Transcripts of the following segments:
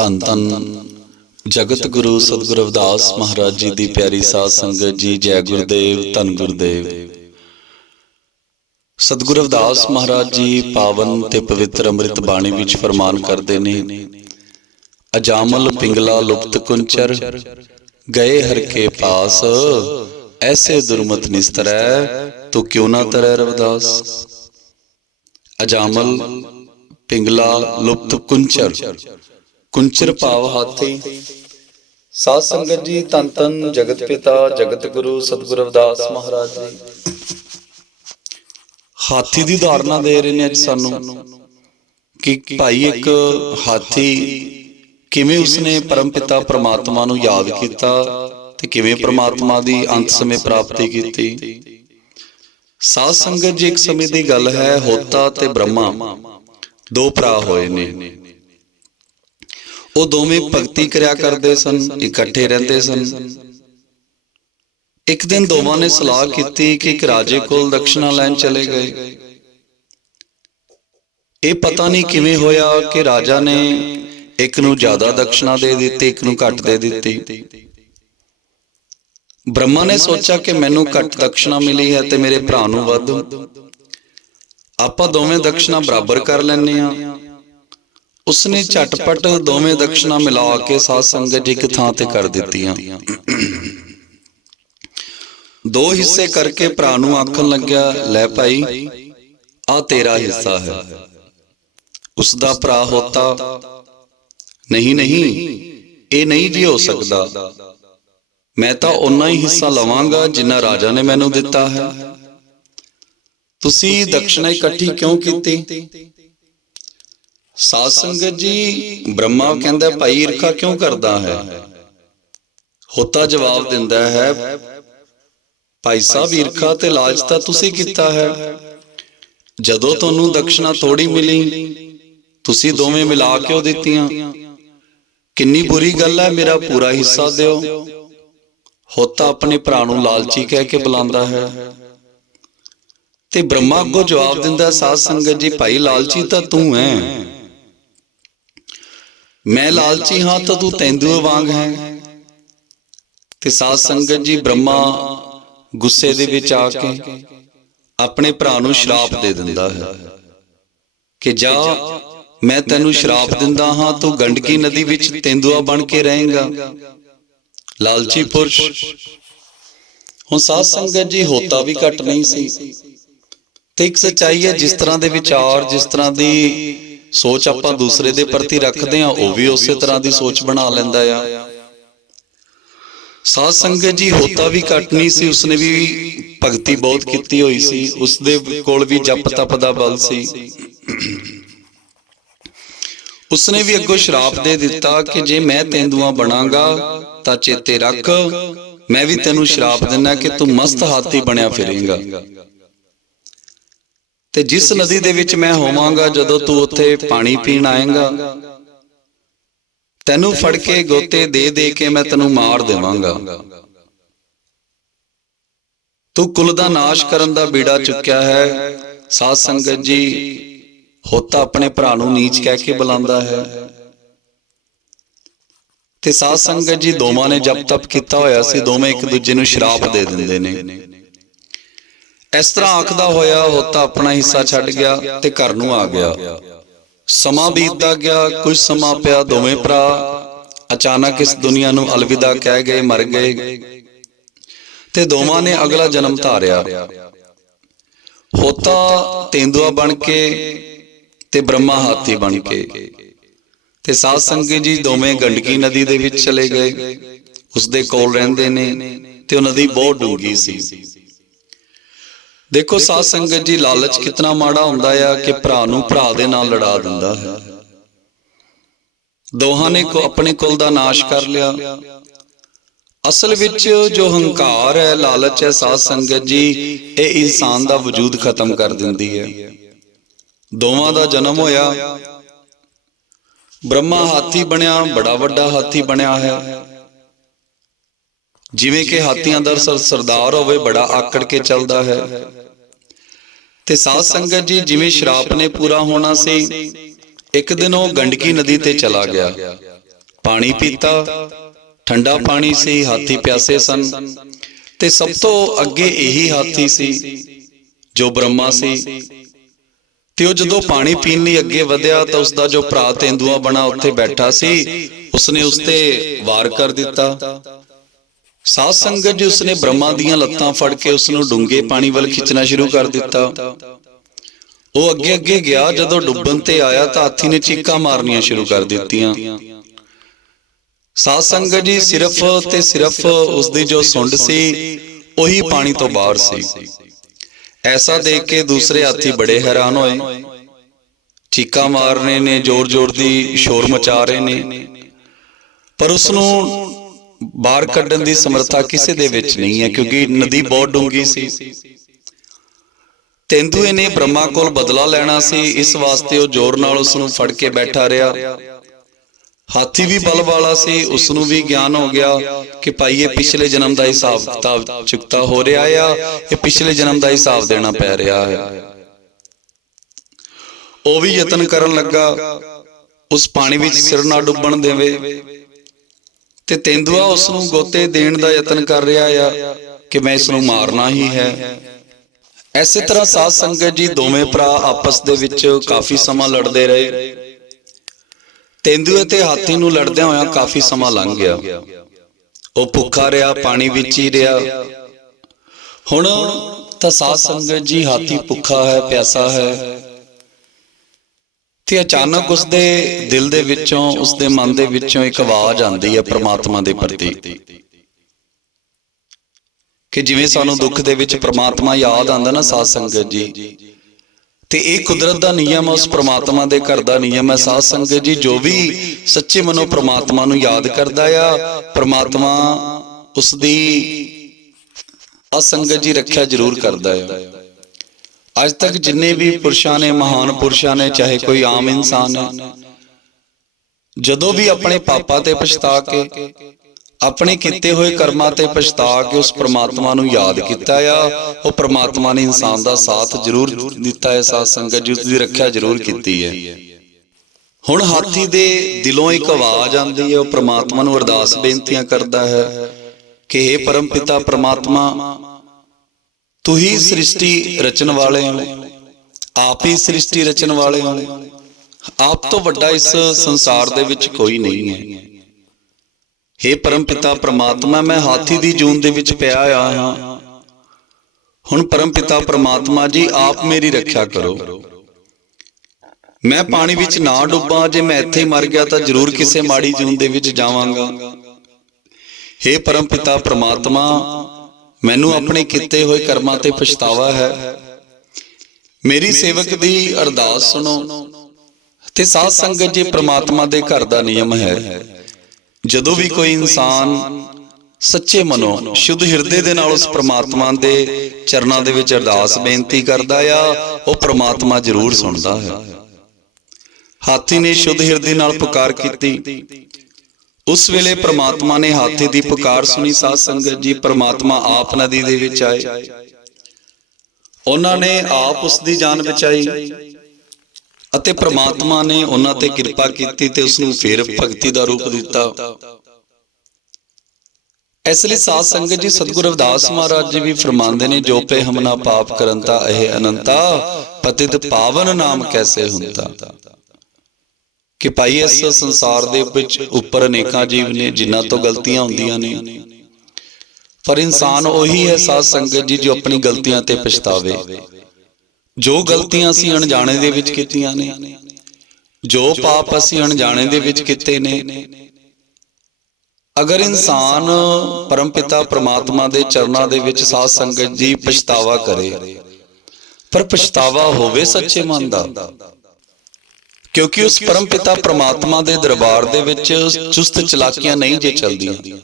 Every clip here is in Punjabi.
ਧੰਨ ਧੰਨ ਜਗਤ ਗੁਰੂ ਸਤਿਗੁਰੂ ਰਵਿਦਾਸ ਮਹਾਰਾਜ ਜੀ ਦੀ ਪਿਆਰੀ ਸਾਧ ਸੰਗਤ ਜੀ, ਜੈ ਗੁਰਦੇਵ, ਧੰਨ ਗੁਰਦੇਵ। ਸਤਿਗੁਰੂ ਰਵਿਦਾਸ ਮਹਾਰਾਜ ਜੀ ਪਾਵਨ ਤੇ ਪਵਿੱਤਰ ਅੰਮ੍ਰਿਤ ਬਾਣੀ ਵਿੱਚ ਫਰਮਾਨ ਕਰਦੇ ਨੇ, ਅਜਾਮਲ ਪਿੰਗਲਾ ਲੁਪਤ ਕੁੰਚਰ, ਗਏ ਹਰ ਕੇ ਪਾਸ, ਐਸੇ ਦੁਰਮਤ ਨਿਸਤਰੈ, ਤੂੰ ਕਿਉਂ ਨਾ ਤਰੈ ਰਵਿਦਾਸ। ਅਜਾਮਲ ਪਿੰਗਲਾ ਲੁਪਤ ਕੁੰਚਰ, ਕੁੰਚਰ ਭਾਵ ਹਾਥੀ। ਸਾਧ ਸੰਗਤ ਜੀ, ਧੰਨ ਧੰਨ ਜਗਤ ਪਿਤਾ ਜਗਤ ਗੁਰੂ ਸਤਿਗੁਰੂ ਰਵਿਦਾਸ ਮਹਾਰਾਜ ਜੀ ਹਾਥੀ ਦੀ ਉਦਾਹਰਨਾਂ ਦੇ ਰਹੇ ਨੇ ਅੱਜ ਸਾਨੂੰ ਕਿ ਭਾਈ ਇੱਕ ਹਾਥੀ ਕਿਵੇਂ ਉਸਨੇ ਪਰਮ ਪਿਤਾ ਪ੍ਰਮਾਤਮਾ ਨੂੰ ਯਾਦ ਕੀਤਾ ਤੇ ਕਿਵੇਂ ਪ੍ਰਮਾਤਮਾ ਦੀ ਅੰਤ ਸਮੇਂ ਪ੍ਰਾਪਤੀ ਕੀਤੀ। ਸਾਧ ਸੰਗਤ ਜੀ, ਇੱਕ ਸਮੇਂ ਦੀ ਗੱਲ ਹੈ, ਹੋਤਾ ਤੇ ਬ੍ਰਹਮਾ ਦੋ ਭਰਾ ਹੋਏ ਨੇ। ਉਹ ਦੋਵੇਂ ਭਗਤੀ ਕਰਿਆ ਕਰਦੇ ਸਨ, ਇਕੱਠੇ ਰਹਿੰਦੇ ਸਨ। ਇੱਕ ਦਿਨ ਦੋਵਾਂ ਨੇ ਸਲਾਹ ਕੀਤੀ ਕਿ ਇੱਕ ਰਾਜੇ ਕੋਲ ਦਕਸ਼ਨਾ ਲੈਣ ਚਲੇ ਗਏ। ਇਹ ਪਤਾ ਨਹੀਂ ਕਿਵੇਂ ਹੋਇਆ ਕਿ ਰਾਜਾ ਨੇ ਇੱਕ ਨੂੰ ਜ਼ਿਆਦਾ ਦਕਸ਼ਨਾ ਦੇ ਦਿੱਤੀ, ਇੱਕ ਨੂੰ ਘੱਟ ਦੇ ਦਿੱਤੀ। ਬ੍ਰਹਮਾ ਨੇ ਸੋਚਿਆ ਕਿ ਮੈਨੂੰ ਘੱਟ ਦਕਸ਼ਨਾ ਮਿਲੀ ਹੈ ਤੇ ਮੇਰੇ ਭਰਾ ਨੂੰ ਵੱਧ, ਆਪਾਂ ਦੋਵੇਂ ਦਕਸ਼ਨਾ ਬਰਾਬਰ ਕਰ ਲੈਂਦੇ ਹਾਂ। ਉਸਨੇ ਝਟਪਟ ਦੋਵੇਂ ਦਕਸ਼ਨਾ ਮਿਲਾ ਕੇ ਸਾਧ ਸੰਗਤ ਜੀ ਇੱਕ ਥਾਂ ਤੇ ਕਰ ਦਿੱਤੀਆਂ। ਦੋ ਹਿੱਸੇ ਕਰਕੇ ਭਰਾ ਨੂੰ ਆਖਣ ਲੱਗਿਆ, ਲੈ ਭਾਈ, ਆ ਤੇਰਾ ਹਿੱਸਾ ਹੈ। ਉਸਦਾ ਭਰਾ ਹੋਤਾ, ਨਹੀਂ ਨਹੀਂ, ਇਹ ਨਹੀਂ ਜੀ ਹੋ ਸਕਦਾ, ਮੈਂ ਤਾਂ ਓਨਾ ਹੀ ਹਿੱਸਾ ਲਵਾਂਗਾ ਜਿੰਨਾ ਰਾਜਾ ਨੇ ਮੈਨੂੰ ਦਿੱਤਾ ਹੈ। ਤੁਸੀਂ ਦਕਸ਼ਨਾ ਇਕੱਠੀ ਕਿਉਂ ਕੀਤੀ? ਸਾਧ ਸੰਗਤ ਜੀ, ਬ੍ਰਹਮਾ ਕਹਿੰਦਾ, ਭਾਈ ਈਰਖਾ ਕਿਉਂ ਕਰਦਾ ਹੈ? ਹੋਤਾ ਜਵਾਬ ਦਿੰਦਾ ਹੈ, ਭਾਈ ਸਾਹਿਬ, ਈਰਖਾ ਤੇ ਲਾਲਚ ਤਾਂ ਤੁਸੀਂ ਕੀਤਾ ਹੈ। ਜਦੋਂ ਤੁਹਾਨੂੰ ਦਕਸ਼ਨਾ ਥੋੜੀ ਮਿਲੀ, ਤੁਸੀਂ ਦੋਵੇਂ ਮਿਲਾ ਕਿਉਂ ਦਿੱਤੀਆਂ? ਕਿੰਨੀ ਬੁਰੀ ਗੱਲ ਹੈ, ਮੇਰਾ ਪੂਰਾ ਹਿੱਸਾ ਦਿਓ। ਹੋਤਾ ਆਪਣੇ ਭਰਾ ਨੂੰ ਲਾਲਚੀ ਕਹਿ ਕੇ ਬੁਲਾਉਂਦਾ ਹੈ ਤੇ ਬ੍ਰਹਮਾ ਅੱਗੋਂ ਜਵਾਬ ਦਿੰਦਾ, ਸਾਧ ਸੰਗਤ ਜੀ, ਭਾਈ ਲਾਲਚੀ ਤਾਂ ਤੂੰ ਹੈ, ਮੈਂ ਲਾਲਚੀ ਹਾਂ ਤਾਂ ਤੂੰ ਤੇਂਦੂਏ ਵਾਂਗ ਹੈ। ਤੇ ਸਾਧ ਸੰਗਤ ਜੀ, ਬ੍ਰਹਮਾ ਗੁੱਸੇ ਦੇ ਵਿੱਚ ਆ ਕੇ ਆਪਣੇ ਭਰਾ ਨੂੰ ਸ਼ਰਾਪ ਦੇ ਦਿੰਦਾ ਹੈ ਕਿ ਜਾ, ਮੈਂ ਤੈਨੂੰ ਸ਼ਰਾਪ ਦਿੰਦਾ ਹਾਂ, ਤੂੰ ਗੰਡਕੀ ਨਦੀ ਵਿੱਚ ਤੇਂਦੂਆ ਬਣ ਕੇ ਰਹੇਂਗਾ, ਲਾਲਚੀ ਪੁਰਸ਼। ਹੁਣ ਸਾਧ ਸੰਗਤ ਜੀ, ਹੋਤਾ ਵੀ ਘੱਟ ਨਹੀਂ ਸੀ ਤੇ ਇੱਕ ਸੱਚਾਈ ਹੈ, ਜਿਸ ਤਰ੍ਹਾਂ ਦੇ ਵਿਚਾਰ, ਜਿਸ ਤਰ੍ਹਾਂ ਦੀ ਸੋਚ ਆਪਾਂ ਦੂਸਰੇ ਦੇ ਪ੍ਰਤੀ ਰੱਖਦੇ ਹਾਂ, ਉਹ ਵੀ ਉਸੇ ਤਰ੍ਹਾਂ ਦੀ ਸੋਚ ਬਣਾ ਲੈਂਦਾ ਆ। ਸਾਧ ਸੰਗਤ ਜੀ, ਹੋਤਾ ਵੀ ਘੱਟ ਨਹੀਂ ਸੀ, ਉਸਨੇ ਵੀ ਭਗਤੀ ਬਹੁਤ ਕੀਤੀ ਹੋਈ ਸੀ, ਉਸਦੇ ਕੋਲ ਵੀ ਜਪ ਤਪ ਦਾ ਬਲ ਸੀ। ਉਸਨੇ ਵੀ ਅੱਗੋਂ ਸ਼ਰਾਪ ਦੇ ਦਿੱਤਾ ਕਿ ਜੇ ਮੈਂ ਤੇਂਦੂਆ ਬਣਾਂਗਾ ਤਾਂ ਚੇਤੇ ਰੱਖ, ਮੈਂ ਵੀ ਤੈਨੂੰ ਸ਼ਰਾਪ ਦਿੰਦਾ ਕਿ ਤੂੰ ਮਸਤ ਹਾਥੀ ਬਣਿਆ ਫਿਰੇਂਗਾ ਤੇ ਜਿਸ ਨਦੀ ਦੇ ਵਿੱਚ ਮੈਂ ਹੋਵਾਂਗਾ, ਜਦੋਂ ਤੂੰ ਉੱਥੇ ਪਾਣੀ ਪੀਣ ਆਏਂਗਾ, ਤੈਨੂੰ ਫੜ ਕੇ ਗੋਤੇ ਦੇ ਦੇ ਕੇ ਮੈਂ ਤੈਨੂੰ ਮਾਰ ਦੇਵਾਂਗਾ। ਤੂੰ ਕੁਲ ਦਾ ਨਾਸ਼ ਕਰਨ ਦਾ ਬੀੜਾ ਚੁੱਕਿਆ ਹੈ। ਸਾਧ ਸੰਗਤ ਜੀ, ਹੋਤਾ ਆਪਣੇ ਭਰਾ ਨੂੰ ਨੀਚ ਕਹਿ ਕੇ ਬੁਲਾਉਂਦਾ ਹੈ ਤੇ ਸਾਧ ਸੰਗਤ ਜੀ, ਦੋਵਾਂ ਨੇ ਜਪ ਤਪ ਕੀਤਾ ਹੋਇਆ ਸੀ, ਦੋਵੇਂ ਇੱਕ ਦੂਜੇ ਨੂੰ ਸ਼ਰਾਪ ਦੇ ਦਿੰਦੇ ਨੇ। ਇਸ ਤਰ੍ਹਾਂ ਆਖਦਾ ਹੋਇਆ ਹੋਤਾ ਆਪਣਾ ਹਿੱਸਾ ਛੱਡ ਗਿਆ ਤੇ ਘਰ ਨੂੰ ਆ ਗਿਆ। ਸਮਾਂ ਬੀਤਦਾ ਗਿਆ, ਕੁਝ ਸਮਾਂ ਪਿਆ, ਦੋਵੇਂ ਭਰਾ ਅਚਾਨਕ ਇਸ ਦੁਨੀਆ ਨੂੰ ਅਲਵਿਦਾ ਕਹਿ ਗਏ, ਮਰ ਗਏ ਤੇ ਦੋਵਾਂ ਨੇ ਅਗਲਾ ਜਨਮ ਧਾਰਿਆ। ਹੋਤਾ ਤੇਂਦੂਆ ਬਣ ਕੇ ਤੇ ਬ੍ਰਹਮਾ ਹਾਥੀ ਬਣ ਕੇ। ਤੇ ਸਾਧ ਸੰਗਤ ਜੀ, ਦੋਵੇਂ ਗੰਡਕੀ ਨਦੀ ਦੇ ਵਿੱਚ ਚਲੇ ਗਏ, ਉਸਦੇ ਕੋਲ ਰਹਿੰਦੇ ਨੇ ਤੇ ਉਹ ਨਦੀ ਬਹੁਤ ਡੂੰਘੀ ਸੀ। ਦੇਖੋ ਸਾਧ ਸੰਗਤ ਜੀ, ਲਾਲਚ ਕਿਤਨਾ ਮਾੜਾ ਹੁੰਦਾ ਆ ਕਿ ਭਰਾ ਨੂੰ ਭਰਾ ਦੇ ਨਾਲ ਲੜਾ ਦਿੰਦਾ ਹੈ। ਦੋਹਾਂ ਨੇ ਆਪਣੇ ਕੁਲ ਦਾ ਨਾਸ਼ ਕਰ ਲਿਆ। ਅਸਲ ਵਿੱਚ ਜੋ ਹੰਕਾਰ ਹੈ, ਲਾਲਚ ਹੈ, ਸਾਧ ਸੰਗਤ ਜੀ, ਇਹ ਇਨਸਾਨ ਦਾ ਵਜੂਦ ਖਤਮ ਕਰ ਦਿੰਦੀ ਹੈ। ਦੋਵਾਂ ਦਾ ਜਨਮ ਹੋਇਆ, ਬ੍ਰਹਮਾ ਹਾਥੀ ਬਣਿਆ, ਬੜਾ ਵੱਡਾ ਹਾਥੀ ਬਣਿਆ ਹੈ। ਜਿਵੇਂ ਕਿ ਹਾਥੀਆਂ ਦਾ ਸਰਦਾਰ ਹੋਵੇ, ਬੜਾ ਆਕੜ ਕੇ ਚੱਲਦਾ ਹੈ। ਤੇ ਸਾਧ ਸੰਗਤ ਜੀ, ਜਿਵੇਂ ਸ਼ਰਾਪ ਨੇ ਪੂਰਾ ਹੋਣਾ ਸੀ, ਇੱਕ ਦਿਨ ਉਹ ਗੰਡਕੀ ਨਦੀ ਤੇ ਚਲਾ ਗਿਆ ਪਾਣੀ ਪੀਤਾ, ਠੰਡਾ ਪਾਣੀ ਸੀ, ਹਾਥੀ ਪਿਆਸੇ ਸਨ, ਤੇ ਸਭ ਤੋਂ ਅੱਗੇ ਇਹੀ ਹਾਥੀ ਸੀ ਜੋ ਬ੍ਰਹਮਾ ਸੀ। ਤੇ ਉਹ ਜਦੋਂ ਪਾਣੀ ਪੀਣ ਲਈ ਅੱਗੇ ਵਧਿਆ ਤਾਂ ਉਸਦਾ ਜੋ ਭਰਾ ਤੇਂਦੂਆ ਬਣਾ ਉੱਥੇ ਬੈਠਾ ਸੀ, ਉਸਨੇ ਉਸ ਤੇ ਵਾਰ ਕਰ ਦਿੱਤਾ। ਸਾਧ ਸੰਗਤ ਜੀ, ਉਸਨੇ ਬ੍ਰਹਮਾ ਦੀਆਂ ਲੱਤਾਂ ਫੜ ਕੇ ਉਸਨੂੰ ਡੂੰਘੇ ਪਾਣੀ ਵੱਲ ਖਿੱਚਣਾ ਸ਼ੁਰੂ ਕਰ ਦਿੱਤਾ। ਉਹ ਅੱਗੇ ਅੱਗੇ ਗਿਆ, ਜਦੋਂ ਡੁੱਬਣ ਤੇ ਆਇਆ ਤਾਂ ਹਾਥੀ ਨੇ ਚੀਕਾਂ ਮਾਰਨੀਆਂ ਸ਼ੁਰੂ ਕਰ ਦਿੱਤੀਆਂ। ਸਾਧ ਸੰਗਤ ਜੀ, ਸਿਰਫ ਤੇ ਸਿਰਫ ਉਸਦੀ ਜੋ ਸੁੰਡ ਸੀ ਉਹੀ ਪਾਣੀ ਤੋਂ ਬਾਹਰ ਸੀ। ਐਸਾ ਦੇਖ ਕੇ ਦੂਸਰੇ ਹਾਥੀ ਬੜੇ ਹੈਰਾਨ ਹੋਏ, ਚੀਕਾਂ ਮਾਰ ਰਹੇ ਨੇ, ਜ਼ੋਰ ਜ਼ੋਰ ਦੀ ਸ਼ੋਰ ਮਚਾ ਰਹੇ ਨੇ, ਪਰ ਉਸਨੂੰ ਬਾਹਰ ਕੱਢਣ ਦੀ ਸਮਰੱਥਾ ਕਿਸੇ ਦੇ ਵਿੱਚ ਨਹੀਂ ਹੈ, ਕਿਉਂਕਿ ਨਦੀ ਬਹੁਤ ਡੂੰਘੀ ਸੀ। ਤੇਂਦੂਏ ਨੇ ਬ੍ਰਹਮਾ ਕੋਲ ਬਦਲਾ ਲੈਣਾ ਸੀ, ਇਸ ਵਾਸਤੇ ਉਹ ਜ਼ੋਰ ਨਾਲ ਉਸਨੂੰ ਫੜ ਕੇ ਬੈਠਾ ਰਿਹਾ। ਹਾਥੀ ਵੀ ਬਲ ਵਾਲਾ ਸੀ, ਉਸਨੂੰ ਵੀ ਗਿਆਨ ਹੋ ਗਿਆ ਕਿ ਭਾਈ ਇਹ ਪਿਛਲੇ ਜਨਮ ਦਾ ਹਿਸਾਬ ਕਿਤਾਬ ਚੁਕਤਾ ਹੋ ਰਿਹਾ ਆ, ਇਹ ਪਿਛਲੇ ਜਨਮ ਦਾ ਹਿਸਾਬ ਦੇਣਾ ਪੈ ਰਿਹਾ ਹੈ। ਉਹ ਵੀ ਯਤਨ ਕਰਨ ਲੱਗਾ ਉਸ ਪਾਣੀ ਵਿੱਚ ਸਿਰ ਨਾ ਡੁੱਬਣ ਦੇਵੇ, ਤੇ ਤੇਂਦੂਆ ਉਸਨੂੰ ਗੋਤੇ ਦੇਣ ਦਾ ਯਤਨ ਕਰ ਰਿਹਾ ਆ ਕਿ ਮੈਂ ਇਸ ਨੂੰ ਮਾਰਨਾ ਹੀ ਹੈ। ਐਸੇ ਤਰ੍ਹਾਂ ਸਾਧ ਸੰਗਤ ਜੀ, ਦੋਵੇਂ ਭਰਾ ਆਪਸ ਦੇ ਵਿੱਚ ਕਾਫੀ ਸਮਾਂ ਲੜਦੇ ਰਹੇ। ਤੇਂਦੂਏ ਤੇ ਹਾਥੀ ਨੂੰ ਲੜਦਿਆਂ ਹੋਇਆਂ ਕਾਫੀ ਸਮਾਂ ਲੰਘ ਗਿਆ। ਉਹ ਭੁੱਖਾ ਰਿਹਾ, ਪਾਣੀ ਵਿੱਚ ਹੀ ਰਿਹਾ। ਹੁਣ ਤਾਂ ਸਾਧ ਸੰਗਤ ਜੀ, ਹਾਥੀ ਭੁੱਖਾ ਹੈ, ਪਿਆਸਾ ਹੈ, ਤੇ ਅਚਾਨਕ ਉਸਦੇ ਦਿਲ ਦੇ ਵਿੱਚੋਂ, ਉਸਦੇ ਮਨ ਦੇ ਵਿੱਚੋਂ ਇੱਕ ਆਵਾਜ਼ ਆਉਂਦੀ ਹੈ ਪ੍ਰਮਾਤਮਾ ਦੇ ਪ੍ਰਤੀ, ਕਿ ਜਿਵੇਂ ਸਾਨੂੰ ਦੁੱਖ ਦੇ ਵਿੱਚ ਪ੍ਰਮਾਤਮਾ ਯਾਦ ਆਉਂਦਾ ਨਾ ਸਾਧ ਸੰਗਤ ਜੀ, ਤੇ ਇਹ ਕੁਦਰਤ ਦਾ ਨਿਯਮ ਹੈ, ਉਸ ਪ੍ਰਮਾਤਮਾ ਦੇ ਘਰ ਦਾ ਨਿਯਮ ਹੈ। ਸਾਧ ਸੰਗਤ ਜੀ, ਜੋ ਵੀ ਸੱਚੇ ਮਨੋਂ ਪ੍ਰਮਾਤਮਾ ਨੂੰ ਯਾਦ ਕਰਦਾ ਆ, ਪ੍ਰਮਾਤਮਾ ਉਸਦੀ ਅਸੰਗਤ ਜੀ ਰੱਖਿਆ ਜ਼ਰੂਰ ਕਰਦਾ ਆ। ਅੱਜ ਤੱਕ ਜਿੰਨੇ ਵੀ ਪੁਰਸ਼ਾਂ ਨੇ, ਮਹਾਨ ਪੁਰਸ਼ਾਂ ਨੇ, ਚਾਹੇ ਕੋਈ ਆਮ ਇਨਸਾਨ ਹੈ, ਜਦੋਂ ਵੀ ਆਪਣੇ ਪਾਪਾਂ ਤੇ ਪਛਤਾ ਕੇ, ਆਪਣੇ ਕੀਤੇ ਹੋਏ ਕਰਮਾਂ ਤੇ ਪਛਤਾ ਕੇ ਉਸ ਪ੍ਰਮਾਤਮਾ ਨੂੰ ਯਾਦ ਕੀਤਾ ਆ, ਉਹ ਪ੍ਰਮਾਤਮਾ ਨੇ ਇਨਸਾਨ ਦਾ ਸਾਥ ਜ਼ਰੂਰ ਦਿੱਤਾ ਹੈ। ਸਾਧ ਸੰਗਤ ਜੀ, ਉਸਦੀ ਰੱਖਿਆ ਜ਼ਰੂਰ ਕੀਤੀ ਹੈ। ਹੁਣ ਹਾਥੀ ਦੇ ਦਿਲੋਂ ਇੱਕ ਆਵਾਜ਼ ਆਉਂਦੀ ਹੈ, ਉਹ ਪ੍ਰਮਾਤਮਾ ਨੂੰ ਅਰਦਾਸ ਬੇਨਤੀਆਂ ਕਰਦਾ ਹੈ ਕਿ ਹੇ ਪਰਮ ਪਿਤਾ ਪ੍ਰਮਾਤਮਾ, ਤੂੰ ਹੀ ਸ੍ਰਿਸ਼ਟੀ ਰਚਣ ਵਾਲੇ ਹੋ, ਆਪ ਹੀ ਸ੍ਰਿਸ਼ਟੀ ਰਚਣ ਵਾਲੇ ਹੋ, ਆਪ ਤੋਂ ਵੱਡਾ ਇਸ ਸੰਸਾਰ ਦੇ ਵਿੱਚ ਕੋਈ ਨਹੀਂ ਹੈ। ਹੇ ਪਰਮ ਪਿਤਾ ਪ੍ਰਮਾਤਮਾ, ਮੈਂ ਹਾਥੀ ਦੀ ਜੂਨ ਦੇ ਵਿੱਚ ਪਿਆ ਆ ਹਾਂ। ਹੁਣ ਪਰਮ ਪਿਤਾ ਪ੍ਰਮਾਤਮਾ ਜੀ, ਆਪ ਮੇਰੀ ਰੱਖਿਆ ਕਰੋ। ਮੈਂ ਪਾਣੀ ਵਿੱਚ ਨਾ ਡੁੱਬਾਂ, ਜੇ ਮੈਂ ਇੱਥੇ ਮਰ ਗਿਆ ਤਾਂ ਜ਼ਰੂਰ ਕਿਸੇ ਮਾੜੀ ਜੂਨ ਦੇ ਵਿੱਚ ਜਾਵਾਂਗਾ। ਹੇ ਪਰਮ ਪਿਤਾ ਪ੍ਰਮਾਤਮਾ, ਮੈਨੂੰ ਆਪਣੇ ਕੀਤੇ ਹੋਏ ਕਰਮਾਂ ਤੇ ਪਛਤਾਵਾ ਹੈ, ਮੇਰੀ ਸੇਵਕ ਦੀ ਅਰਦਾਸ ਸੁਣੋ। ਤੇ ਸਾਧ ਸੰਗਤ ਜੀ, ਪ੍ਰਮਾਤਮਾ ਦੇ ਘਰ ਦਾ ਨਿਯਮ ਹੈ, ਜਦੋਂ ਵੀ ਕੋਈ ਇਨਸਾਨ ਸੱਚੇ ਮਨੋਂ, ਸ਼ੁੱਧ ਹਿਰਦੇ ਦੇ ਨਾਲ ਉਸ ਪ੍ਰਮਾਤਮਾ ਦੇ ਚਰਨਾਂ ਦੇ ਵਿੱਚ ਅਰਦਾਸ ਬੇਨਤੀ ਕਰਦਾ ਆ, ਉਹ ਪ੍ਰਮਾਤਮਾ ਜ਼ਰੂਰ ਸੁਣਦਾ ਹੈ। ਹਾਥੀ ਨੇ ਸ਼ੁੱਧ ਹਿਰਦੇ ਨਾਲ ਪੁਕਾਰ ਕੀਤੀ, ਉਸ ਵੇਲੇ ਪ੍ਰਮਾਤਮਾ ਨੇ ਹਾਥੀ ਦੀ ਪੁਕਾਰ ਸੁਣੀ। ਸਾਧ ਸੰਗਤ ਜੀ, ਪ੍ਰਮਾਤਮਾ ਆਪ ਨਦੀ ਦੇ ਵਿੱਚ ਆਏ, ਉਹਨਾਂ ਨੇ ਆਪ ਉਸ ਦੀ ਜਾਨ ਬਚਾਈ, ਅਤੇ ਪ੍ਰਮਾਤਮਾ ਨੇ ਉਹਨਾਂ ਤੇ ਕਿਰਪਾ ਕੀਤੀ ਤੇ ਉਸਨੂੰ ਫੇਰ ਭਗਤੀ ਦਾ ਰੂਪ ਦਿੱਤਾ। ਇਸ ਲਈ ਸਾਧ ਸੰਗਤ ਜੀ, ਸਤਿਗੁਰੂ ਰਵਿਦਾਸ ਮਹਾਰਾਜ ਜੀ ਵੀ ਫਰਮਾਉਂਦੇ ਨੇ, ਜੋ ਪੇ ਹਮ ਨਾ ਪਾਪ ਕਰਨ ਤਾ ਇਹ ਅਨੰਤਾ, ਪਤਿਤ ਪਾਵਨ ਨਾਮ ਕੈਸੇ ਹੁੰਤਾ। ਕਿ ਭਾਈ, ਇਸ ਸੰਸਾਰ ਦੇ ਵਿੱਚ ਉੱਪਰ ਅਨੇਕਾਂ ਜੀਵ ਨੇ ਜਿਨ੍ਹਾਂ ਤੋਂ ਗਲਤੀਆਂ ਹੁੰਦੀਆਂ ਨੇ, ਪਰ ਇਨਸਾਨ ਉਹੀ ਹੈ ਸਾਧ ਸੰਗਤ ਜੀ, ਜੋ ਆਪਣੀ ਗਲਤੀਆਂ ਤੇ ਪਛਤਾਵੇ। ਜੋ ਗਲਤੀਆਂ ਅਸੀਂ ਅਣਜਾਣੇ ਦੇ ਵਿੱਚ ਕੀਤੀਆਂ ਨੇ, ਜੋ ਪਾਪ ਅਸੀਂ ਅਣਜਾਣੇ ਦੇ ਵਿੱਚ ਕੀਤੇ ਨੇ, ਅਗਰ ਇਨਸਾਨ ਪਰਮਪਿਤਾ ਪ੍ਰਮਾਤਮਾ ਦੇ ਚਰਨਾਂ ਦੇ ਵਿੱਚ ਸਾਧ ਸੰਗਤ ਜੀ ਪਛਤਾਵਾ ਕਰੇ, ਪਰ ਪਛਤਾਵਾ ਹੋਵੇ ਸੱਚੇ ਮਨ ਦਾ, ਕਿਉਂਕਿ ਉਸ ਪਰਮਪਿਤਾ ਪ੍ਰਮਾਤਮਾ ਦੇ ਦਰਬਾਰ ਦੇ ਵਿੱਚ ਚੁਸਤ ਚਲਾਕੀਆਂ ਨਹੀਂ ਜੇ ਚਲਦੀਆਂ।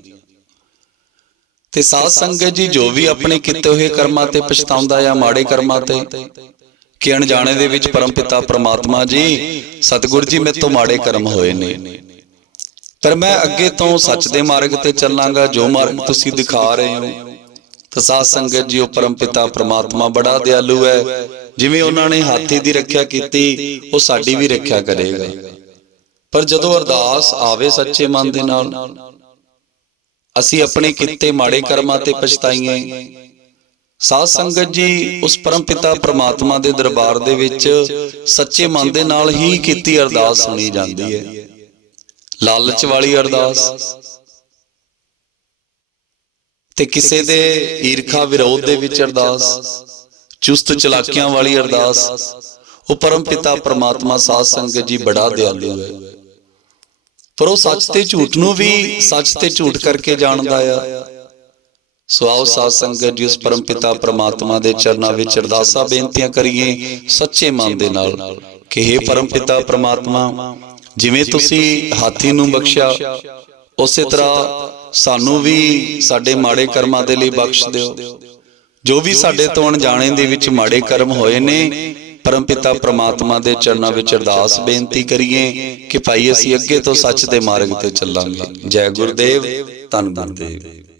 ਤੇ ਸਾਧ ਸੰਗਤ ਜੀ, ਜੋ ਵੀ ਆਪਣੇ ਕੀਤੇ ਹੋਏ ਕਰਮਾਂ ਤੇ ਪਛਤਾਉਂਦਾ ਜਾਂ ਮਾੜੇ ਕਰਮਾਂ ਤੇ, ਕਿ ਅਣਜਾਣੇ ਦੇ ਵਿੱਚ ਪਰਮਪਿਤਾ ਪ੍ਰਮਾਤਮਾ ਜੀ, ਸਤਿਗੁਰ ਜੀ ਮੇਰੇ ਤੋਂ ਮਾੜੇ ਕਰਮ ਹੋਏ ਨੇ, ਪਰ ਮੈਂ ਅੱਗੇ ਤੋਂ ਸੱਚ ਦੇ ਮਾਰਗ ਤੇ ਚੱਲਾਂਗਾ, ਜੋ ਮਾਰਗ ਤੁਸੀਂ ਦਿਖਾ ਰਹੇ ਹੋ। ਤਾਂ ਸਾਧ ਸੰਗਤ ਜੀ, ਉਹ ਪਰਮਪਿਤਾ ਪ੍ਰਮਾਤਮਾ ਬੜਾ ਦਿਆਲੂ ਹੈ। ਜਿਵੇਂ ਉਹਨਾਂ ਨੇ ਹਾਥੀ ਦੀ ਰੱਖਿਆ ਕੀਤੀ, ਉਹ ਸਾਡੀ ਵੀ ਰੱਖਿਆ ਕਰੇਗਾ। ਪਰ ਜਦੋਂ ਅਰਦਾਸ ਆਵੇ ਸੱਚੇ ਮਨ ਦੇ ਨਾਲ, ਅਸੀਂ ਆਪਣੇ ਕੀਤੇ ਮਾੜੇ ਕਰਮਾਂ ਤੇ ਪਛਤਾਈਏ, ਸਾਧ ਸੰਗਤ ਜੀ ਉਸ ਪਰਮ ਪਿਤਾ ਪ੍ਰਮਾਤਮਾ ਦੇ ਦਰਬਾਰ ਦੇ ਵਿੱਚ ਸੱਚੇ ਮਨ ਦੇ ਨਾਲ ਹੀ ਕੀਤੀ ਅਰਦਾਸ ਸੁਣੀ ਜਾਂਦੀ ਹੈ। ਲਾਲਚ ਵਾਲੀ ਅਰਦਾਸ ਤੇ ਕਿਸੇ ਦੇ ਈਰਖਾ ਵਿਰੋਧ ਦੇ ਵਿੱਚ ਅਰਦਾਸ, ਚੁਸਤ ਚਲਾਕੀਆਂ ਵਾਲੀ ਅਰਦਾਸ, ਉਹ ਪਰਮ ਪਿਤਾ ਪ੍ਰਮਾਤਮਾ ਸਾਧ ਸੰਗਤ ਜੀ ਬੜਾ ਦਿਆਲੂ ਹੈ। ਪਰ ਉਹ ਸੱਚ ਤੇ ਝੂਠ ਨੂੰ ਵੀ ਸੱਚ ਤੇ ਝੂਠ ਕਰਕੇ ਜਾਣਦਾ ਆ। ਸੋ ਆਓ ਸਾਧ ਸੰਗਤ ਜੀ ਉਸ ਪਰਮ ਪਿਤਾ ਪ੍ਰਮਾਤਮਾ ਦੇ ਚਰਨਾਂ ਵਿੱਚ ਅਰਦਾਸਾਂ ਬੇਨਤੀਆਂ ਕਰੀਏ ਸੱਚੇ ਮਨ ਦੇ ਨਾਲ ਕਿ ਹੇ ਪਰਮ ਪਿਤਾ ਪ੍ਰਮਾਤਮਾ, ਜਿਵੇਂ ਤੁਸੀਂ ਹਾਥੀ ਨੂੰ ਬਖਸ਼ਿਆ ਉਸੇ ਤਰ੍ਹਾਂ ਸਾਨੂੰ ਵੀ ਸਾਡੇ ਮਾੜੇ ਕਰਮਾਂ ਦੇ ਲਈ ਬਖਸ਼ ਦਿਓ। ਜੋ ਵੀ ਸਾਡੇ ਤੋਂ ਅਣਜਾਣੇ ਦੇ ਵਿੱਚ ਮਾੜੇ ਕਰਮ ਹੋਏ ਨੇ, ਪਰਮ ਪਿਤਾ ਪ੍ਰਮਾਤਮਾ ਦੇ ਚਰਨਾਂ ਵਿੱਚ ਅਰਦਾਸ ਬੇਨਤੀ ਕਰੀਏ ਕਿ ਭਾਈ ਅਸੀਂ ਅੱਗੇ ਤੋਂ ਸੱਚ ਦੇ ਮਾਰਗ ਤੇ ਚੱਲਾਂਗੇ। ਜੈ ਗੁਰਦੇਵ, ਧੰਨ ਗੁਰਦੇਵ।